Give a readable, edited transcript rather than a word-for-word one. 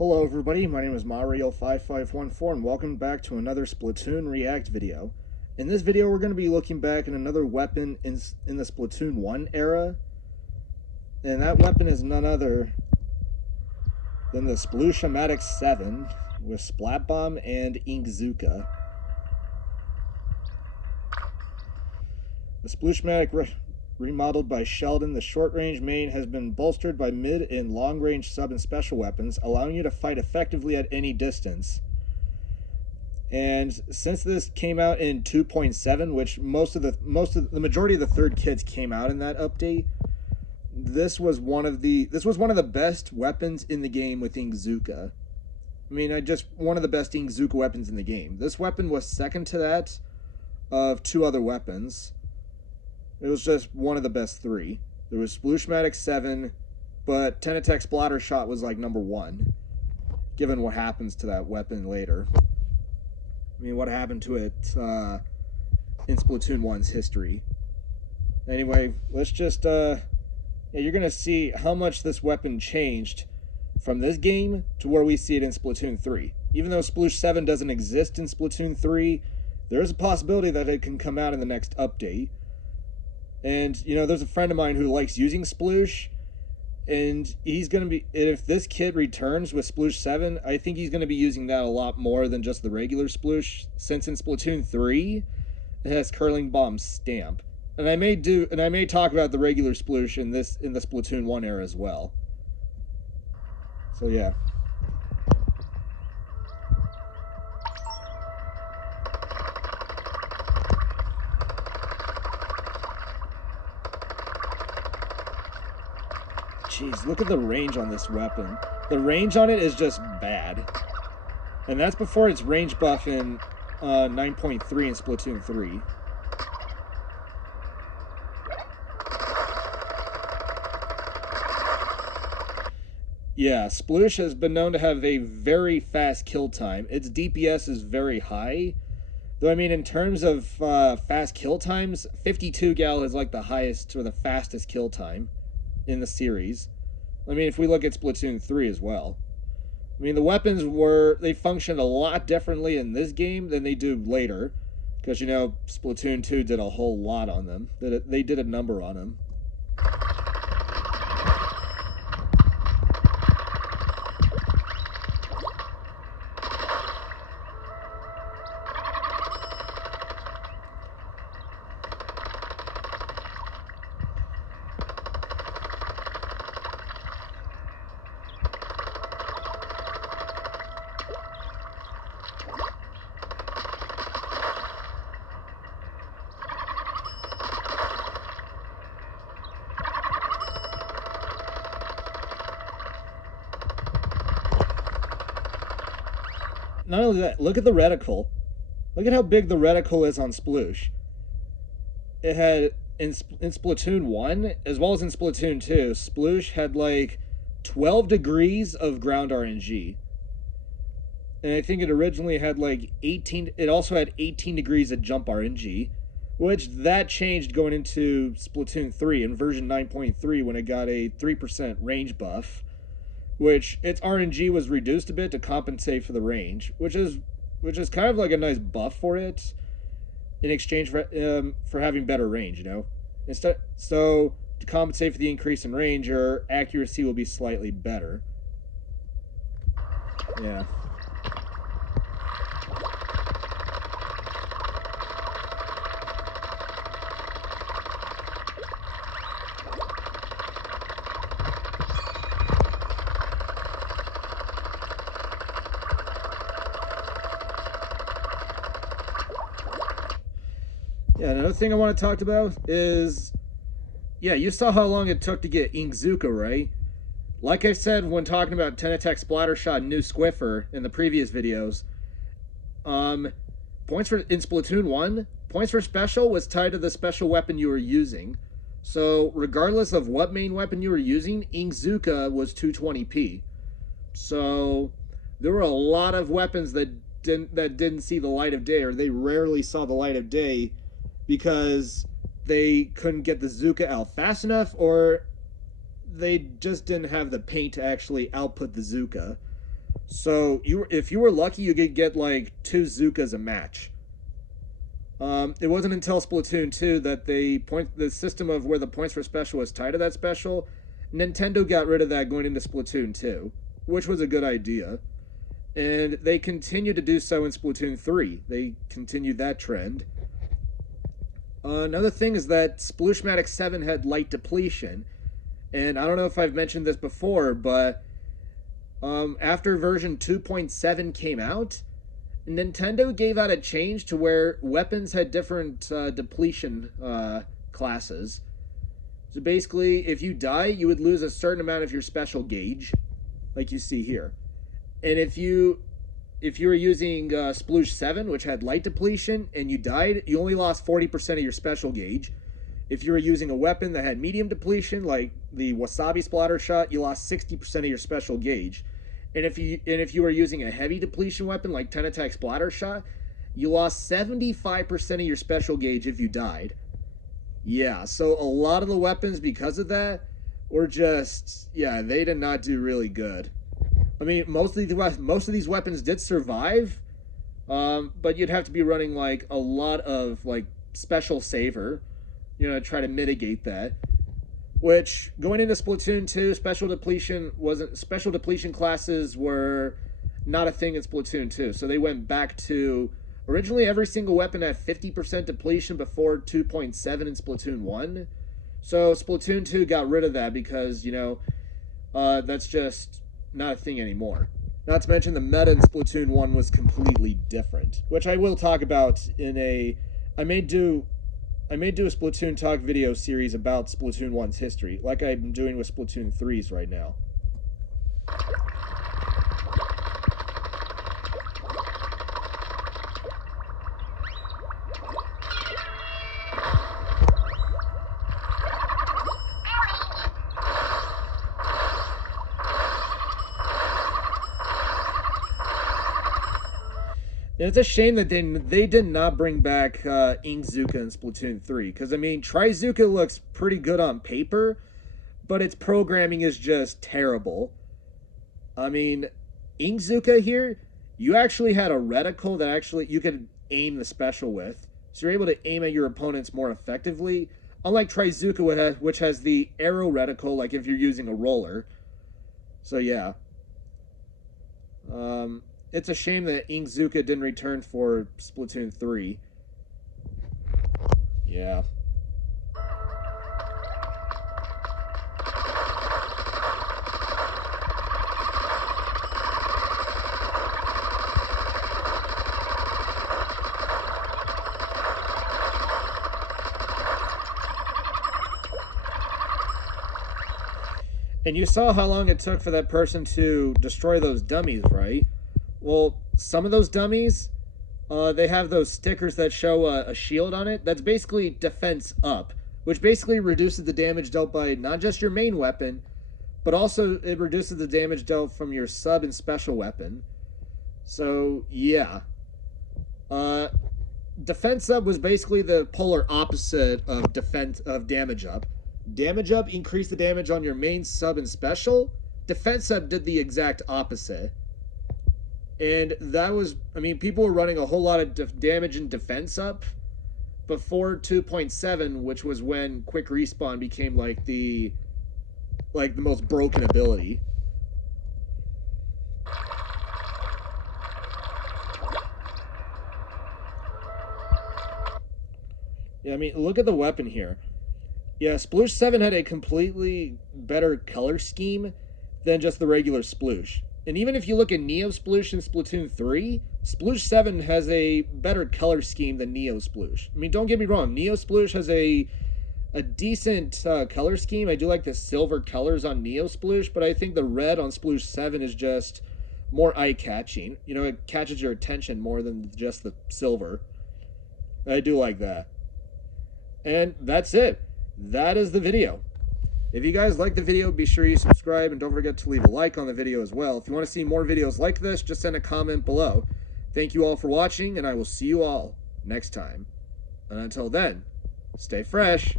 Hello everybody, my name is Mario5514 and welcome back to another Splatoon React video. In this video we're going to be looking back at another weapon in the Splatoon 1 era, and that weapon is none other than the Sploosh-o-matic 7 with Splat Bomb and Inkzooka. The Sploosh-o-matic remodeled by Sheldon, the short-range main has been bolstered by mid- and long-range sub and special weapons, allowing you to fight effectively at any distance. And since this came out in 2.7, which the majority of the third kits came out in that update, this was one of the best weapons in the game with Inkzooka. I mean, one of the best Inkzooka weapons in the game. This weapon was second to that of two other weapons. It was just one of the best three. There was Sploosh-o-matic 7, but Tentatek Splattershot was like number 1, given what happens to that weapon later. I mean, what happened to it in Splatoon 1's history. Anyway, let's just, you're going to see how much this weapon changed from this game to where we see it in Splatoon 3. Even though Sploosh 7 doesn't exist in Splatoon 3, there is a possibility that it can come out in the next update. And, you know, there's a friend of mine who likes using Sploosh, and if this kid returns with Sploosh 7, I think he's going to be using that a lot more than just the regular Sploosh, since in Splatoon 3, it has Curling Bomb Stamp. And I may talk about the regular Sploosh in the Splatoon 1 era as well. So, yeah. Jeez, look at the range on this weapon. The range on it is just bad. And that's before its range buff in 9.3 in Splatoon 3. Yeah, Sploosh has been known to have a very fast kill time. Its DPS is very high. Though, I mean, in terms of fast kill times, 52 gal is like the highest or the fastest kill time in the series. I mean, if we look at Splatoon 3 as well. I mean, the weapons they functioned a lot differently in this game than they do later. Because, you know, Splatoon 2 did a whole lot on them. They did a number on them. Not only that, look at the reticle. Look at how big the reticle is on Sploosh. It had, in Splatoon 1, as well as in Splatoon 2, Sploosh had like 12 degrees of ground RNG. And I think it originally had like 18, it also had 18 degrees of jump RNG, which that changed going into Splatoon 3 in version 9.3 when it got a 3% range buff, which its RNG was reduced a bit to compensate for the range, which is kind of like a nice buff for it in exchange for having better range, you know. So to compensate for the increase in range, your accuracy will be slightly better. Yeah. Yeah, another thing I want to talk about is, yeah, you saw how long it took to get Inkzooka, right? Like I said when talking about Tentatek Splattershot and New Squiffer in the previous videos, points for in Splatoon 1, points for special was tied to the special weapon you were using. So regardless of what main weapon you were using, Inkzooka was 220p. So there were a lot of weapons that didn't see the light of day, or they rarely saw the light of day, because they couldn't get the Zooka out fast enough, or they just didn't have the paint to actually output the Zooka. So if you were lucky, you could get like 2 Zookas a match. It wasn't until Splatoon 2 that the system of where the points for special was tied to that special. Nintendo got rid of that going into Splatoon 2, which was a good idea. And they continued to do so in Splatoon 3. They continued that trend. Another thing is that Sploosh-o-matic 7 had light depletion. And I don't know if I've mentioned this before, but after version 2.7 came out, Nintendo gave out a change to where weapons had different depletion classes. So basically, if you die, you would lose a certain amount of your special gauge, like you see here. And if you were using Sploosh 7, which had light depletion, and you died, you only lost 40% of your special gauge. If you were using a weapon that had medium depletion, like the Wasabi Splattershot, you lost 60% of your special gauge. And if you were using a heavy depletion weapon like Tentatek Splattershot, you lost 75% of your special gauge if you died. Yeah, so a lot of the weapons, because of that, were just, yeah, they did not do really good. I mean, most of these weapons did survive, but you'd have to be running like a lot of like special saver, to try to mitigate that. Which, going into Splatoon 2, special depletion classes were not a thing in Splatoon 2. So they went back to, originally every single weapon had 50% depletion before 2.7 in Splatoon 1. So Splatoon 2 got rid of that because, that's just not a thing anymore. Not to mention the meta in Splatoon 1 was completely different, which I will talk about I may do a Splatoon Talk video series about Splatoon 1's history, like I'm doing with Splatoon 3's right now. And it's a shame that they did not bring back Inkzooka in Splatoon 3. Because, I mean, Trizooka looks pretty good on paper, but its programming is just terrible. I mean, Inkzooka here, you actually had a reticle that you could aim the special with. So you're able to aim at your opponents more effectively. Unlike Trizooka, which has the arrow reticle, like if you're using a roller. So, yeah. It's a shame that Inkzooka didn't return for Splatoon 3. Yeah. And you saw how long it took for that person to destroy those dummies, right? Well, some of those dummies, they have those stickers that show a shield on it. That's basically defense up, which basically reduces the damage dealt by not just your main weapon, but also it reduces the damage dealt from your sub and special weapon. So, yeah. Defense up was basically the polar opposite of damage up. Damage up increased the damage on your main, sub, and special. Defense up did the exact opposite. And that was, I mean, people were running a whole lot of damage and defense up before 2.7, which was when quick respawn became like the most broken ability. Yeah, I mean, look at the weapon here. Yeah, Sploosh 7 had a completely better color scheme than just the regular Sploosh. And even if you look at Neo Sploosh in Splatoon 3, Sploosh 7 has a better color scheme than Neo Sploosh. I mean, don't get me wrong, Neo Sploosh has a decent color scheme. I do like the silver colors on Neo Sploosh, but I think the red on Sploosh 7 is just more eye-catching. It catches your attention more than just the silver. I do like that. And that's it. That is the video. If you guys like the video, be sure you subscribe and don't forget to leave a like on the video as well. If you want to see more videos like this, just send a comment below. Thank you all for watching, and I will see you all next time. And until then, stay fresh.